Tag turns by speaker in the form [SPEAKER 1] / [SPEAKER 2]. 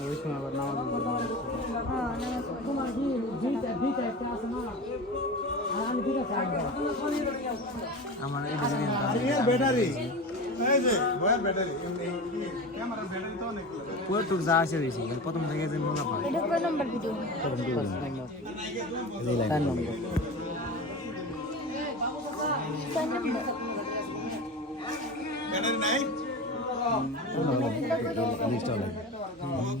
[SPEAKER 1] no es